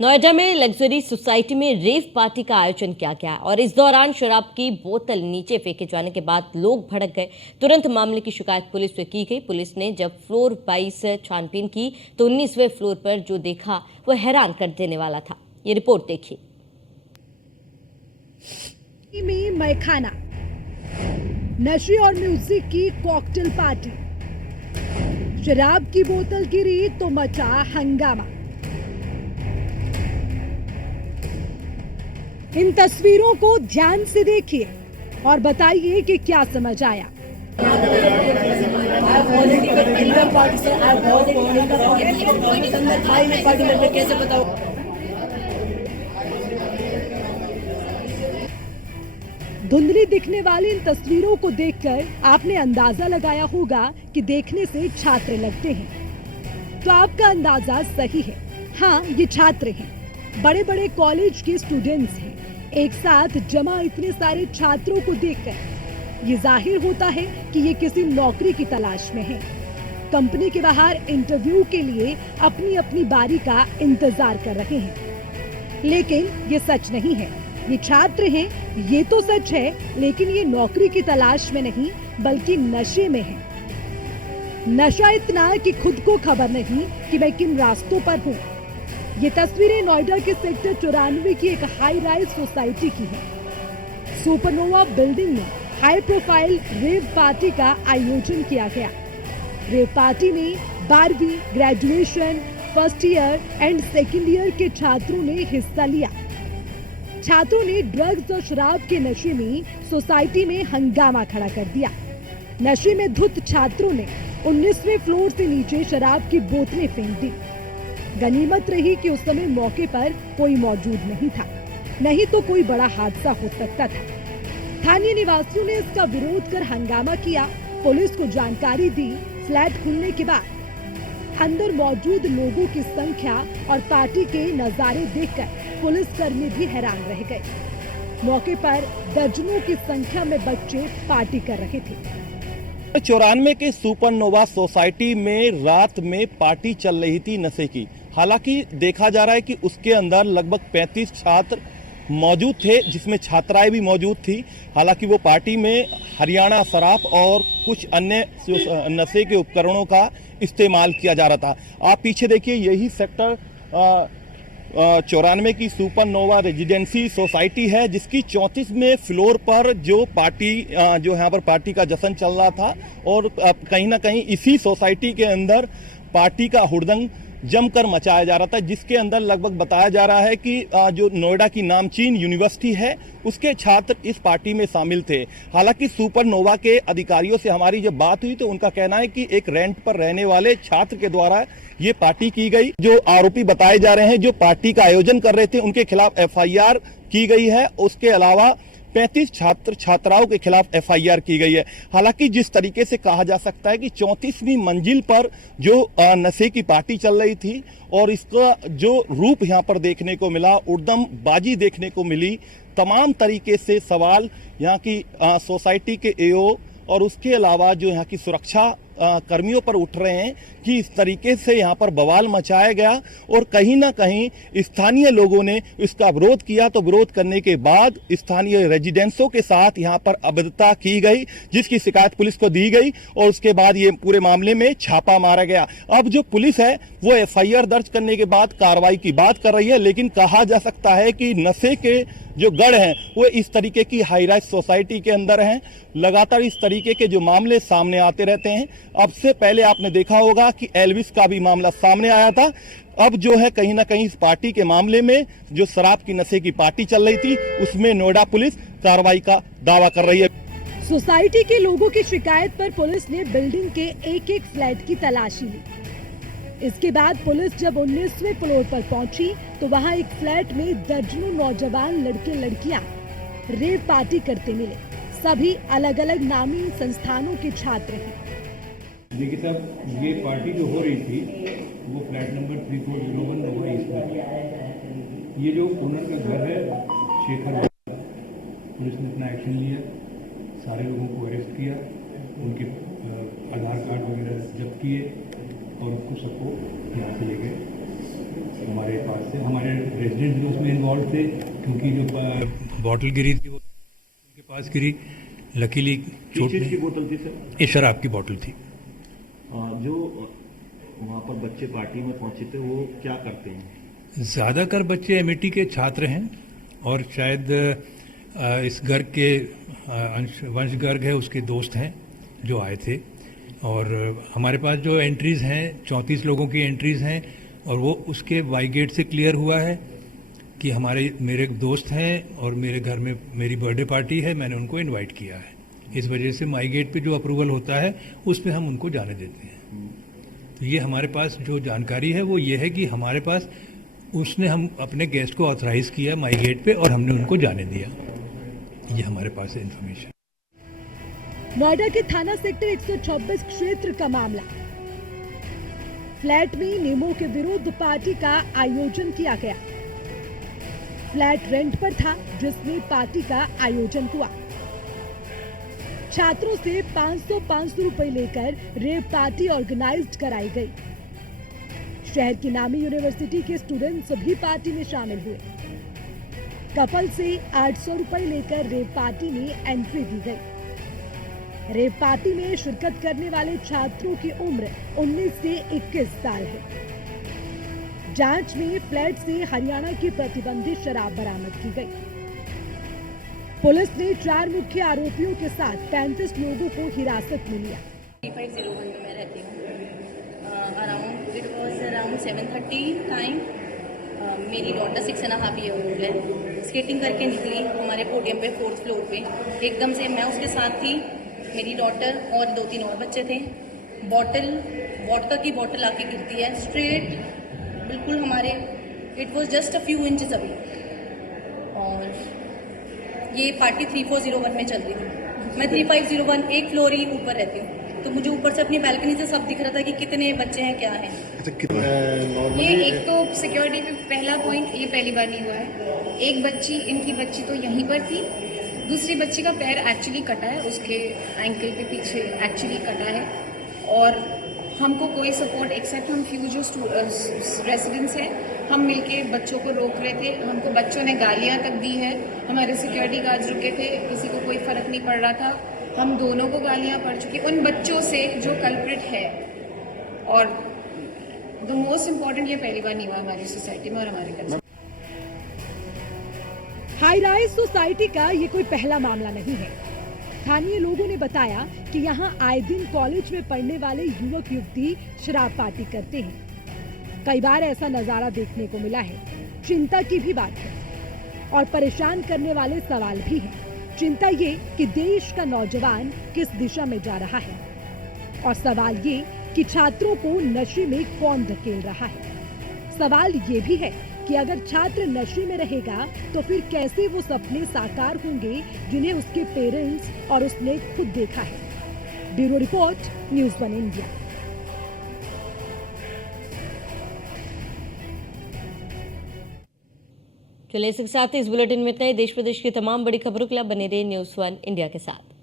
नोएडा में luxury society में rave party का आयोजन किया गया और इस दौरान शराब की बोतल नीचे फेंके जाने के बाद लोग भड़क गए। तुरंत मामले की शिकायत पुलिस से की गई। पुलिस ने जब फ्लोर 22 छानबीन की तो 19वें फ्लोर पर जो देखा वह हैरान कर देने वाला था। ये रिपोर्ट देखिए। में मैखाना, नशे और म्यूजिक की कॉकटेल पार्टी, शराब की बोतल गिरी तो मचा हंगामा। इन तस्वीरों को ध्यान से देखिए और बताइए कि क्या समझ आया। धुंधली दिखने वाली इन तस्वीरों को देखकर आपने अंदाजा लगाया होगा कि देखने से छात्र लगते हैं। तो आपका अंदाजा सही है। हाँ, ये छात्र हैं, बड़े बड़े कॉलेज के स्टूडेंट्स हैं। एक साथ जमा इतने सारे छात्रों को देखकर ये जाहिर होता है कि ये किसी नौकरी की तलाश में हैं। कंपनी के बाहर इंटरव्यू के लिए अपनी अपनी बारी का इंतजार कर रहे हैं। लेकिन ये सच नहीं है। ये छात्र हैं, ये तो सच है, लेकिन ये नौकरी की तलाश में नहीं बल्कि नशे में हैं। नशा इतना कि खुद को खबर नहीं कि मैं किन रास्तों पर हूँ। ये तस्वीरें नोएडा के सेक्टर 94 की एक हाई राइज सोसाइटी की है। सुपरनोवा बिल्डिंग में हाई प्रोफाइल रेव पार्टी का आयोजन किया गया। रेव पार्टी में 12वीं, graduation, first year and second year के छात्रों ने हिस्सा लिया। छात्रों ने ड्रग्स और शराब के नशे में सोसाइटी में हंगामा खड़ा कर दिया। नशे में धुत छात्रों ने 19वें फ्लोर से नीचे शराब की बोतलें फेंक दी। गनीमत रही कि उस समय मौके पर कोई मौजूद नहीं था, नहीं तो कोई बड़ा हादसा हो सकता था। स्थानीय निवासियों ने इसका विरोध कर हंगामा किया, पुलिस को जानकारी दी। फ्लैट खुलने के बाद अंदर मौजूद लोगों की संख्या और पार्टी के नजारे देखकर पुलिसकर्मी भी हैरान रह गए। मौके पर दर्जनों की संख्या में बच्चे पार्टी कर रहे थे। 94 के सुपरनोवा सोसाइटी में रात में पार्टी चल रही थी नशे की। हालांकि देखा जा रहा है कि उसके अंदर लगभग 35 छात्र मौजूद थे, जिसमें छात्राएं भी मौजूद थी। हालांकि वो पार्टी में हरियाणा शराब और कुछ अन्य नशे के उपकरणों का इस्तेमाल किया जा रहा था। आप पीछे देखिए, यही सेक्टर 94 की सुपरनोवा रेजिडेंसी सोसाइटी है, जिसकी 34वें फ्लोर पर जो पार्टी जो यहाँ पर पार्टी का जश्न चल रहा था। और कहीं ना कहीं इसी सोसाइटी के अंदर पार्टी का हुड़दंग जमकर मचाया जा रहा था, जिसके अंदर लगभग बताया जा रहा है कि जो नोएडा की नामचीन यूनिवर्सिटी है उसके छात्र इस पार्टी में शामिल थे। हालांकि सुपरनोवा के अधिकारियों से हमारी जब बात हुई तो उनका कहना है कि एक रेंट पर रहने वाले छात्र के द्वारा ये पार्टी की गई। जो आरोपी बताए जा रहे हैं जो पार्टी का आयोजन कर रहे थे, उनके खिलाफ FIR की गई है। उसके अलावा 35 छात्र छात्राओं के खिलाफ FIR की गई है। हालांकि जिस तरीके से कहा जा सकता है कि 34वीं मंजिल पर जो नशे की पार्टी चल रही थी और इसका जो रूप यहाँ पर देखने को मिला, उड़दम बाजी देखने को मिली, तमाम तरीके से सवाल यहाँ की सोसाइटी के AO और उसके अलावा जो यहाँ की सुरक्षा कर्मियों पर उठ रहे हैं कि इस तरीके से यहाँ पर बवाल मचाया गया और कहीं ना कहीं स्थानीय लोगों ने इसका विरोध किया। तो विरोध करने के बाद स्थानीय रेजिडेंट्सों के साथ यहाँ पर अभद्रता की गई, जिसकी शिकायत पुलिस को दी गई और उसके बाद ये पूरे मामले में छापा मारा गया। अब जो पुलिस है वो FIR दर्ज करने के बाद कार्रवाई की बात कर रही है, लेकिन कहा जा सकता है कि नशे के जो गढ़ हैं वो इस तरीके की हाई राइज सोसाइटी के अंदर हैं। लगातार इस तरीके के जो मामले सामने आते रहते हैं। अब से पहले आपने देखा होगा कि एल्विस का भी मामला सामने आया था। अब जो है कहीं ना कहीं इस पार्टी के मामले में जो शराब की नशे की पार्टी चल रही थी उसमें नोएडा पुलिस कार्रवाई का दावा कर रही है। सोसाइटी के लोगों की शिकायत पर पुलिस ने बिल्डिंग के एक फ्लैट की तलाशी ली। इसके बाद पुलिस जब 19वें फ्लोर पर पहुंची तो वहां एक फ्लैट में दर्जनों नौजवान लड़के लड़कियां रेव पार्टी करते मिले। सभी अलग अलग नामी संस्थानों के छात्र हैं। देखिए साहब, ये पार्टी जो हो रही थी वो फ्लैट नंबर 3401 नोएडा ईस्ट में। ये जो ओनर का घर है शेखर, पुलिस ने अपना एक्शन लिया, सारे लोगों को अरेस्ट किया, उनके आधार कार्ड वगैरह जब्त किए और उसको सबको यहाँ से ले गए। हमारे पास से हमारे रेजिडेंट भी उसमें इन्वॉल्व थे, क्योंकि जो बॉटल गिरी थी वो उनके पास गिरी, लकीली चोट किस चीज़ की नहीं, बोतल थी सर? ये शराब की बॉटल थी। जो वहाँ पर बच्चे पार्टी में पहुंचे थे वो क्या करते हैं? ज़्यादातर बच्चे एमआईटी के छात्र हैं और शायद इस गर्ग के वंश गर्ग है उसके दोस्त हैं जो आए थे। और हमारे पास जो एंट्रीज़ हैं 34 लोगों की एंट्रीज़ हैं, और वो उसके वाई गेट से क्लियर हुआ है कि मेरे दोस्त हैं और मेरे घर में मेरी बर्थडे पार्टी है, मैंने उनको इनवाइट किया है। इस वजह से माई गेट पे जो अप्रूवल होता है उस पर हम उनको जाने देते हैं। तो ये हमारे पास जो जानकारी है वो ये है कि हमारे पास हम अपने गेस्ट को ऑथराइज़ किया माई गेट पे और हमने उनको जाने दिया। ये हमारे पास है इन्फॉर्मेशन। नोएडा के थाना सेक्टर 126 क्षेत्र का मामला। फ्लैट में नियमों के विरुद्ध पार्टी का आयोजन किया गया। फ्लैट रेंट पर था जिसमें पार्टी का आयोजन हुआ। छात्रों से 500 रुपए लेकर रेव पार्टी ऑर्गेनाइज्ड कराई गई। शहर की नामी यूनिवर्सिटी के स्टूडेंट्स भी पार्टी में शामिल हुए। कपल से 800 रुपए लेकर रेव पार्टी में एंट्री दी गई। रेव पार्टी में शिरकत करने वाले छात्रों की उम्र 19 से 21 साल है। जांच में फ्लैट से हरियाणा की प्रतिबंधित शराब बरामद की गई। पुलिस ने 4 मुख्य आरोपियों के साथ 35 लोगों को हिरासत में लिया। 3501 में मैं रहती हूँ। It was around 7:30 time. मेरी डॉटर 6.5 ईयर ओल्ड है। स्केटिंग करके निकली हमारे पोडियम पे 4th फ्लोर पे। एकदम से मैं उसके साथ थी, मेरी डॉटर और 2-3 और बच्चे थे। वॉडका की बॉटल आके गिरती है स्ट्रेट बिल्कुल हमारे, it was just a few inches away. और ये पार्टी 3401 में चल रही थी। मैं 3501 एक फ्लोर ही ऊपर रहती हूँ, तो मुझे ऊपर से अपनी बैल्कनी से सब दिख रहा था कि कितने बच्चे हैं, क्या हैं। ये एक तो सिक्योरिटी पे पहला पॉइंट, ये पहली बार नहीं हुआ है। इनकी बच्ची तो यहीं पर थी। दूसरी बच्ची का पैर एक्चुअली कटा है, उसके एंकल के पीछे एक्चुअली कटा है। और हमको कोई सपोर्ट एक्सेप्ट हम फ्यू जो रेसिडेंट्स हैं, हम मिलके बच्चों को रोक रहे थे। हमको बच्चों ने गालियां तक दी है। हमारे सिक्योरिटी गार्ड्स रुके थे, किसी को कोई फर्क नहीं पड़ रहा था। हम दोनों को गालियां पड़ चुकी उन बच्चों से जो कल्प्रिट है। और द मोस्ट इम्पॉर्टेंट, ये पहली बार नहीं हुआ हमारी सोसाइटी में और हमारे घर में। हाई राइज सोसाइटी का ये कोई पहला मामला नहीं है। स्थानीय लोगों ने बताया कि यहाँ आए दिन कॉलेज में पढ़ने वाले युवक युवती शराब पार्टी करते हैं। कई बार ऐसा नजारा देखने को मिला है। चिंता की भी बात है और परेशान करने वाले सवाल भी हैं। चिंता ये कि देश का नौजवान किस दिशा में जा रहा है, और सवाल ये कि छात्रों को नशे में कौन धकेल रहा है। सवाल ये भी है कि अगर छात्र नशे में रहेगा तो फिर कैसे वो सपने साकार होंगे जिन्हें उसके पेरेंट्स और उसने खुद देखा है। Bureau report, news 1 India. चलिए इसके साथ इस बुलेटिन में इतना ही। देश प्रदेश की तमाम बड़ी खबरों के लिए बने रहिए न्यूज़ 1 इंडिया के साथ।